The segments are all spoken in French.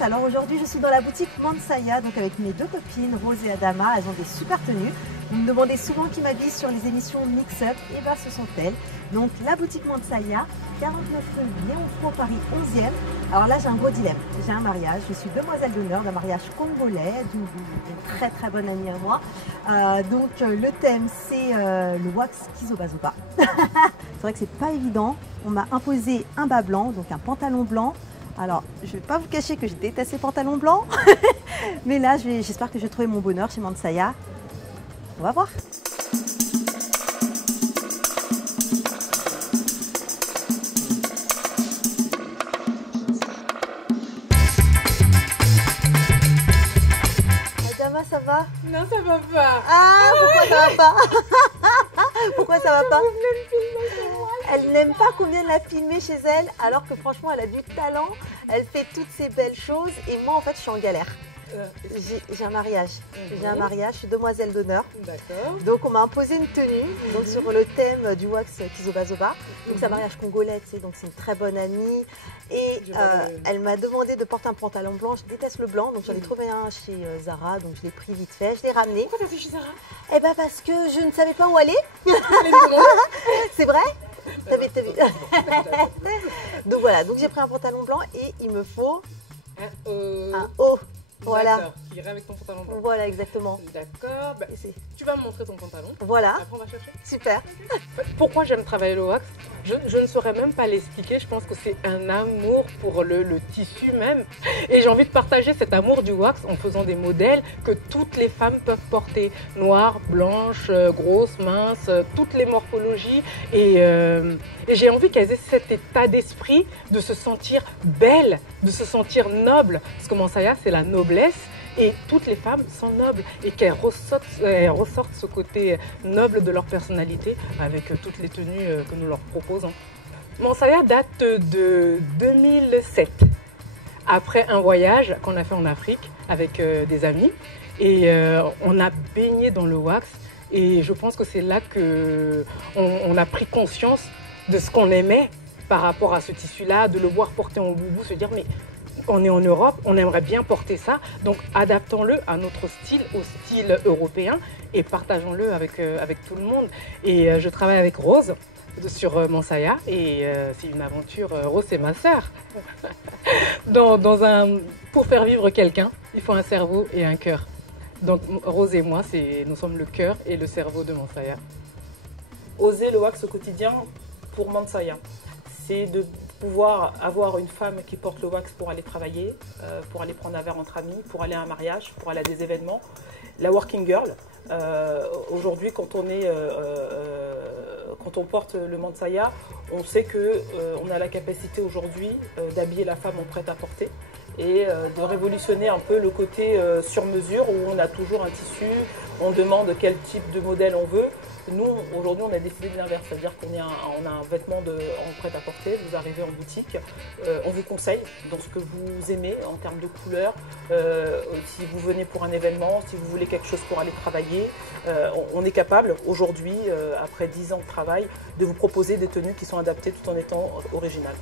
Alors aujourd'hui je suis dans la boutique Mansaya, donc avec mes deux copines Rose et Adama. Elles ont des super tenues. Vous me demandez souvent qui m'habille sur les émissions Mix Up, et bien ce sont elles. Donc la boutique Mansaya, 49 rue Léon Froid, Paris 11e. Alors là j'ai un gros dilemme, j'ai un mariage, je suis demoiselle d'honneur d'un mariage congolais d'une très très bonne amie à moi. Donc le thème c'est le wax Kizobazoba. C'est vrai que c'est pas évident, on m'a imposé un bas blanc, donc un pantalon blanc. Alors, je ne vais pas vous cacher que je déteste ces pantalons blancs, mais là, j'espère que je vais trouver mon bonheur chez Mansaya. On va voir. Adama, ça va? Non, ça va pas. Ah, pourquoi ça va pas? Pourquoi ça va pas? Elle n'aime pas qu'on vienne la filmer chez elle, alors que franchement, elle a du talent. Elle fait toutes ces belles choses. Et moi, en fait, je suis en galère. J'ai un mariage. J'ai un mariage, je suis demoiselle d'honneur. D'accord. Donc, on m'a imposé une tenue donc sur le thème du wax Kizobazoba. Donc, c'est un mariage congolais, tu sais, donc c'est une très bonne amie. Et elle m'a demandé de porter un pantalon blanc. Je déteste le blanc, donc j'en ai trouvé un chez Zara. Donc, je l'ai pris vite fait. Je l'ai ramené. Pourquoi t'as fait chez Zara? Eh bien, parce que je ne savais pas où aller. C'est vrai? Donc voilà, donc j'ai pris un pantalon blanc et il me faut un haut. Voilà. Qui irait avec ton pantalon blanc. Voilà, exactement. D'accord. Bah, tu vas me montrer ton pantalon. Voilà. Après, on va chercher. Super. Pourquoi j'aime travailler le wax? Je ne saurais même pas l'expliquer. Je pense que c'est un amour pour le tissu même. Et j'ai envie de partager cet amour du wax en faisant des modèles que toutes les femmes peuvent porter. Noires, blanches, grosses, minces, toutes les morphologies. Et j'ai envie qu'elles aient cet état d'esprit de se sentir belles, de se sentir nobles. Parce que Mansaya, c'est la noblesse. Et toutes les femmes sont nobles et qu'elles ressortent ce côté noble de leur personnalité avec toutes les tenues que nous leur proposons. Mansaya date de 2007, après un voyage qu'on a fait en Afrique avec des amis. Et on a baigné dans le wax et je pense que c'est là qu'on a pris conscience de ce qu'on aimait par rapport à ce tissu-là, de le voir porter en boubou, se dire mais on est en Europe, on aimerait bien porter ça, donc adaptons-le à notre style, au style européen et partageons-le avec tout le monde. Et je travaille avec Rose sur Mansaya et c'est une aventure. Rose, c'est ma sœur. Pour faire vivre quelqu'un, il faut un cerveau et un cœur. Donc Rose et moi, nous sommes le cœur et le cerveau de Mansaya. Oser le wax au quotidien pour Mansaya, c'est de pouvoir avoir une femme qui porte le wax pour aller travailler, pour aller prendre un verre entre amis, pour aller à un mariage, pour aller à des événements. La working girl, aujourd'hui quand on porte le Mansaya, on sait qu'on a la capacité aujourd'hui d'habiller la femme en prêt-à-porter et de révolutionner un peu le côté sur mesure où on a toujours un tissu, on demande quel type de modèle on veut. Nous, aujourd'hui, on a décidé de l'inverse, c'est-à-dire qu'on a un vêtement en prêt-à-porter, vous arrivez en boutique, on vous conseille dans ce que vous aimez en termes de couleurs, si vous venez pour un événement, si vous voulez quelque chose pour aller travailler, on est capable aujourd'hui, après 10 ans de travail, de vous proposer des tenues qui sont adaptées tout en étant originales.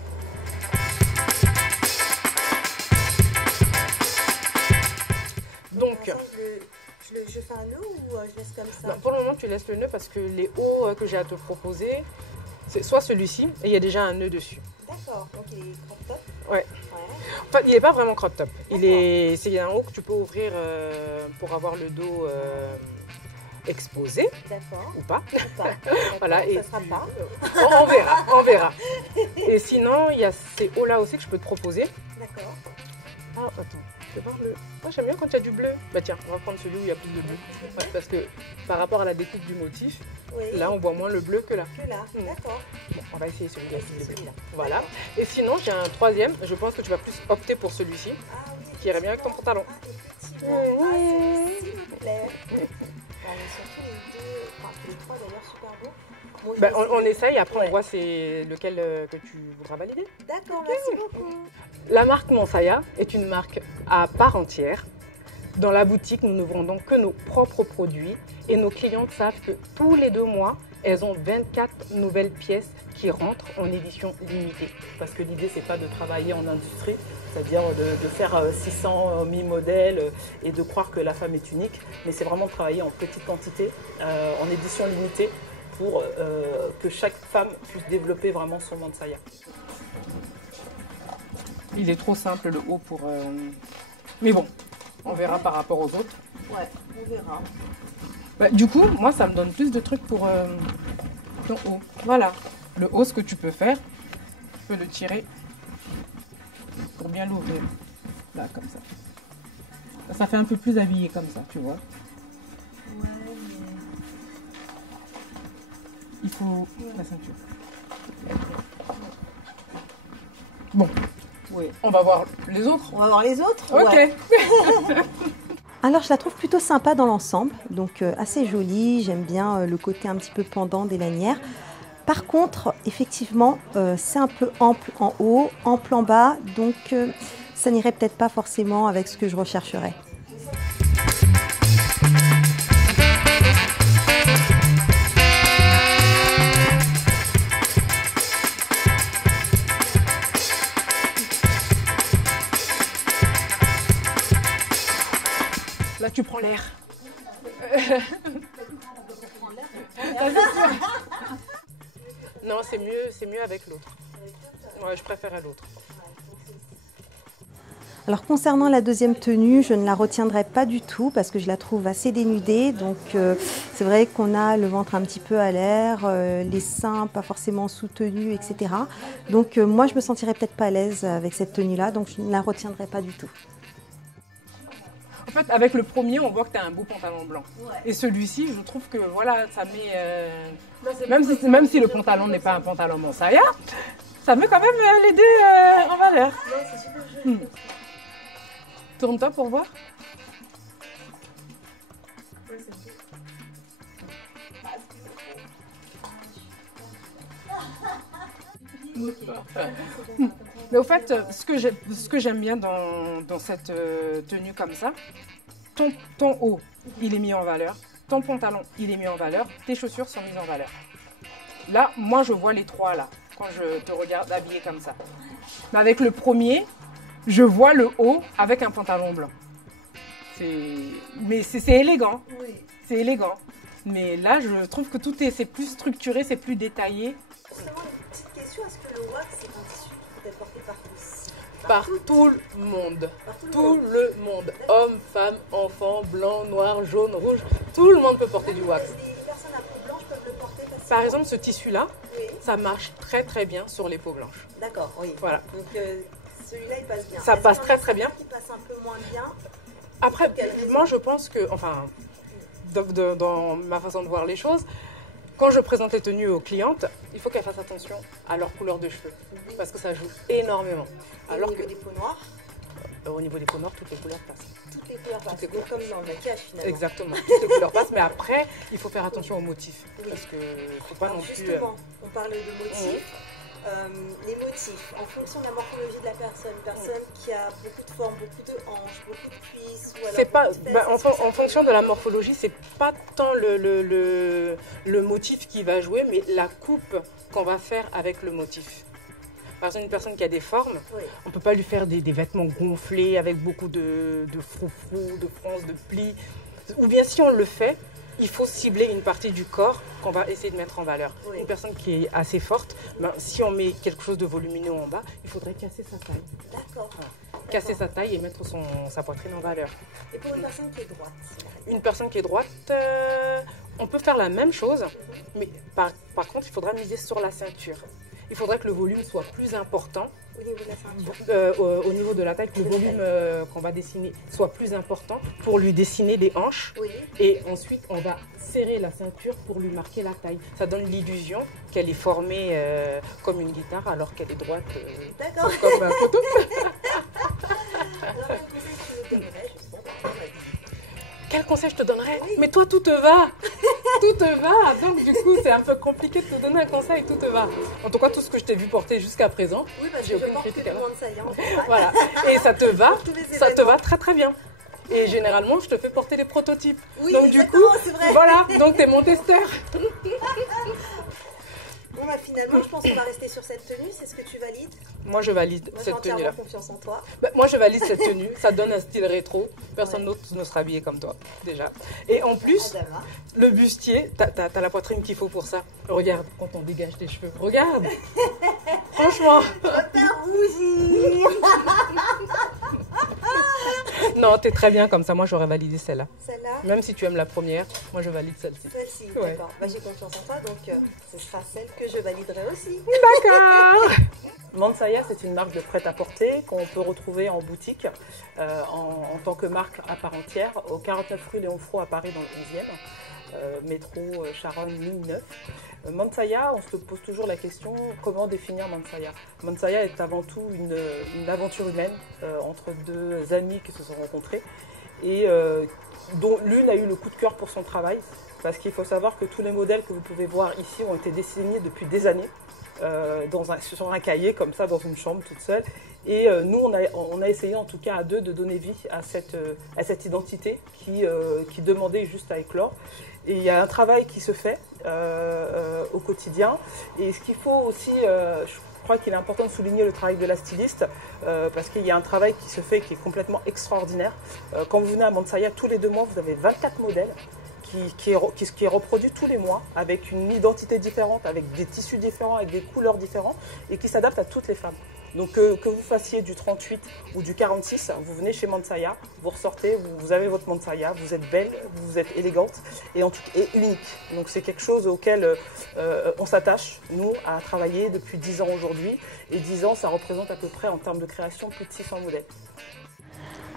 Donc, je fais un nœud ou je laisse comme ça? Non, pour le moment, tu laisses le nœud parce que les hauts que j'ai à te proposer, c'est soit celui-ci, et il y a déjà un nœud dessus. D'accord, donc il est crop top? Ouais. Enfin, il n'est pas vraiment crop top. C'est un haut que tu peux ouvrir pour avoir le dos exposé. D'accord. Ou pas. Voilà, et ça sera pas. On verra. Et sinon, il y a ces hauts-là aussi que je peux te proposer. D'accord. Ah, attends. Moi j'aime bien quand il y a du bleu. Bah tiens, on va prendre celui où il y a plus de bleu. Ouais, parce que par rapport à la découpe du motif, là on voit moins le bleu que là. D'accord. Bon, on va essayer celui-là. Voilà. Et sinon j'ai un troisième, je pense que tu vas plus opter pour celui-ci, qui irait bien avec ton pantalon. S'il vous plaît. Surtout les deux, enfin tous les trois d'ailleurs super beaux. Bon, Ben, on essaye, après on voit c'est lequel que tu voudras valider. D'accord, merci beaucoup. La marque Mansaya est une marque à part entière. Dans la boutique, nous ne vendons que nos propres produits et nos clientes savent que tous les 2 mois, elles ont 24 nouvelles pièces qui rentrent en édition limitée. Parce que l'idée, c'est pas de travailler en industrie, c'est-à-dire de faire 600 000 modèles et de croire que la femme est unique, mais c'est vraiment de travailler en petite quantité, en édition limitée, pour que chaque femme puisse développer vraiment son Mansaya. Il est trop simple le haut pour... Mais bon, on verra par rapport aux autres. Ouais, on verra. Bah, du coup, moi, ça me donne plus de trucs pour ton haut. Voilà. Le haut, ce que tu peux faire, tu peux le tirer pour bien l'ouvrir. Là, comme ça. Ça fait un peu plus habillé comme ça, tu vois. Ouais, mais... Il faut la ceinture. Bon. Oui. On va voir les autres. On va voir les autres. Ok. Ouais. Alors je la trouve plutôt sympa dans l'ensemble, donc assez jolie, j'aime bien le côté un petit peu pendant des lanières. Par contre, effectivement, c'est un peu ample en haut, ample en bas, donc ça n'irait peut-être pas forcément avec ce que je rechercherais. Là, tu prends l'air. Non, c'est mieux avec l'autre. Ouais, je préférais l'autre. Alors concernant la deuxième tenue, je ne la retiendrai pas du tout parce que je la trouve assez dénudée. Donc c'est vrai qu'on a le ventre un petit peu à l'air, les seins pas forcément soutenus, etc. Donc moi je me sentirais peut-être pas à l'aise avec cette tenue-là, donc je ne la retiendrai pas du tout. En fait, avec le premier, on voit que tu as un beau pantalon blanc. Ouais. Et celui-ci, je trouve que voilà, ça met... même si le pantalon n'est pas un pantalon Mansaya, ça met quand même les deux en valeur. Ouais, c'est super joli. Tourne-toi pour voir. Mais au fait, ce que j'aime bien dans cette tenue comme ça, ton haut, il est mis en valeur, ton pantalon, il est mis en valeur, tes chaussures sont mises en valeur. Là, moi, je vois les trois là, quand je te regarde habillée comme ça. Mais avec le premier, je vois le haut avec un pantalon blanc. Mais c'est élégant. Oui. C'est élégant. Mais là, je trouve que c'est plus structuré, c'est plus détaillé. Justement, une petite question, est-ce que le wax c'est un tissu qui peut être porté par tous? Par tout le monde. Par tout le Tout monde. le monde. Hommes, femmes, enfants, blancs, noirs, jaunes, rouges. Tout le monde peut porter du wax. Les personnes à peau blanche peuvent le porter facilement. Par exemple, ce tissu-là, Oui. ça marche très très bien sur les peaux blanches. D'accord, oui. Voilà. Donc celui-là il passe bien. Ça Est-ce passe qu'il y en a très, très bien. certains qui passe un peu moins bien? Après, Quelle raison? moi je pense que, enfin, dans ma façon de voir les choses, quand je présente les tenues aux clientes, il faut qu'elles fassent attention à leur couleur de cheveux, parce que ça joue énormément. Alors au que niveau des peaux noires, au niveau des peaux noires, toutes les couleurs passent. toutes les couleurs passent. les Donc comme dans le maquillage finalement. Exactement, toutes les couleurs passent, mais après, il faut faire attention aux motifs, Oui. parce que faut pas Alors non plus... justement, on parle de motifs. Les motifs, en fonction de la morphologie de la personne, une personne qui a beaucoup de formes, beaucoup de hanches, beaucoup de cuisses, ou alors C'est pas, beaucoup de fesses, bah, est-ce que ça en peut- fonction de la morphologie, c'est pas tant le motif qui va jouer, mais la coupe qu'on va faire avec le motif. Par exemple, une personne qui a des formes, Oui. on ne peut pas lui faire des vêtements gonflés avec beaucoup de froufrous, de franges, de plis. Ou bien si on le fait, il faut cibler une partie du corps qu'on va essayer de mettre en valeur. Oui. Une personne qui est assez forte, ben, si on met quelque chose de volumineux en bas, il faudrait casser sa taille. D'accord. Casser sa taille et mettre sa poitrine en valeur. Et pour une personne qui est droite, Une personne qui est droite, on peut faire la même chose, mais par contre, il faudra miser sur la ceinture. Il faudrait que le volume soit plus important au niveau de la ceinture. au niveau de la taille, que le volume qu'on va dessiner soit plus important pour lui dessiner des hanches. Oui. Et ensuite, on va serrer la ceinture pour lui marquer la taille. Ça donne l'illusion qu'elle est formée comme une guitare alors qu'elle est droite D'accord. comme un poteau. Alors, quel conseil tu nous donnerais justement pour la vie? Quel conseil je te donnerais? Mais toi, tout te va. Tout te va. Donc du coup, c'est un peu compliqué de te donner un conseil, tout te va. En tout cas, tout ce que je t'ai vu porter jusqu'à présent, Oui, parce j'ai que je aucune porte critique que à des avoir. Monte Saya en général. Voilà. Et ça te va, Tous les ça te événements. va très très bien. Et généralement, je te fais porter des prototypes. Oui, donc du coup, exactement, c'est vrai. voilà, donc t'es mon testeur. Bon, bah, finalement, je pense qu'on va rester sur cette tenue. C'est ce que tu valides? Moi, je valide Moi, j'ai cette entièrement tenue-là. confiance en toi. Bah, moi, je valide cette tenue. Ça donne un style rétro. Personne Ouais. d'autre ne sera habillé comme toi, déjà. Et en plus, Adama. le bustier, t'as la poitrine qu'il faut pour ça. Regarde, quand on dégage tes cheveux. Regarde. Franchement. Tu vas te faire rougir. Non, t'es très bien comme ça. Moi, j'aurais validé celle-là. Celle-là? Même si tu aimes la première, moi, je valide celle-ci. Celle-ci, Ouais. d'accord. Bah, j'ai confiance en toi, donc ce sera celle que je validerai aussi. D'accord. Monte Saya, c'est une marque de prêt-à-porter qu'on peut retrouver en boutique en tant que marque à part entière au 49 rue Léon Froid à Paris dans le 11e, métro Charonne ligne 9. Monte Saya, on se pose toujours la question comment définir Monte Saya. Monte Saya est avant tout une aventure humaine entre deux amis qui se sont rencontrés et dont l'une a eu le coup de cœur pour son travail parce qu'il faut savoir que tous les modèles que vous pouvez voir ici ont été dessinés depuis des années. Sur un cahier comme ça dans une chambre toute seule et nous on a essayé en tout cas à deux de donner vie à cette identité qui demandait juste à éclore et il y a un travail qui se fait au quotidien et ce qu'il faut aussi je crois qu'il est important de souligner le travail de la styliste parce qu'il y a un travail qui se fait qui est complètement extraordinaire. Quand vous venez à Monte Saya tous les 2 mois vous avez 24 modèles qui est reproduit tous les mois avec une identité différente, avec des tissus différents, avec des couleurs différentes et qui s'adapte à toutes les femmes. Donc que vous fassiez du 38 ou du 46, vous venez chez Monte Saya, vous ressortez, vous avez votre Monte Saya, vous êtes belle, vous êtes élégante et unique. Donc c'est quelque chose auquel on s'attache, nous, à travailler depuis 10 ans aujourd'hui. Et 10 ans, ça représente à peu près en termes de création plus de 600 modèles.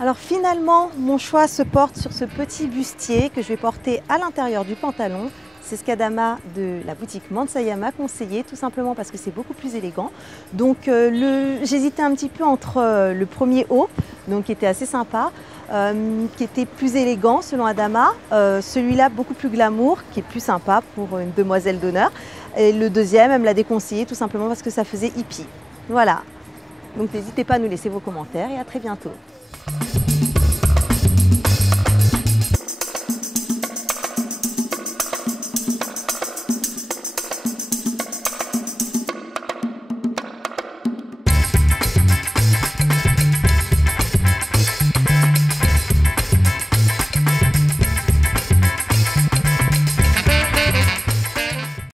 Alors finalement, mon choix se porte sur ce petit bustier que je vais porter à l'intérieur du pantalon. C'est ce qu'Adama de la boutique Monte Saya m'a conseillé, tout simplement parce que c'est beaucoup plus élégant. Donc j'hésitais un petit peu entre le premier haut, donc qui était assez sympa, qui était plus élégant selon Adama, celui-là beaucoup plus glamour, qui est plus sympa pour une demoiselle d'honneur. Et le deuxième, elle me l'a déconseillé tout simplement parce que ça faisait hippie. Voilà. Donc n'hésitez pas à nous laisser vos commentaires et à très bientôt.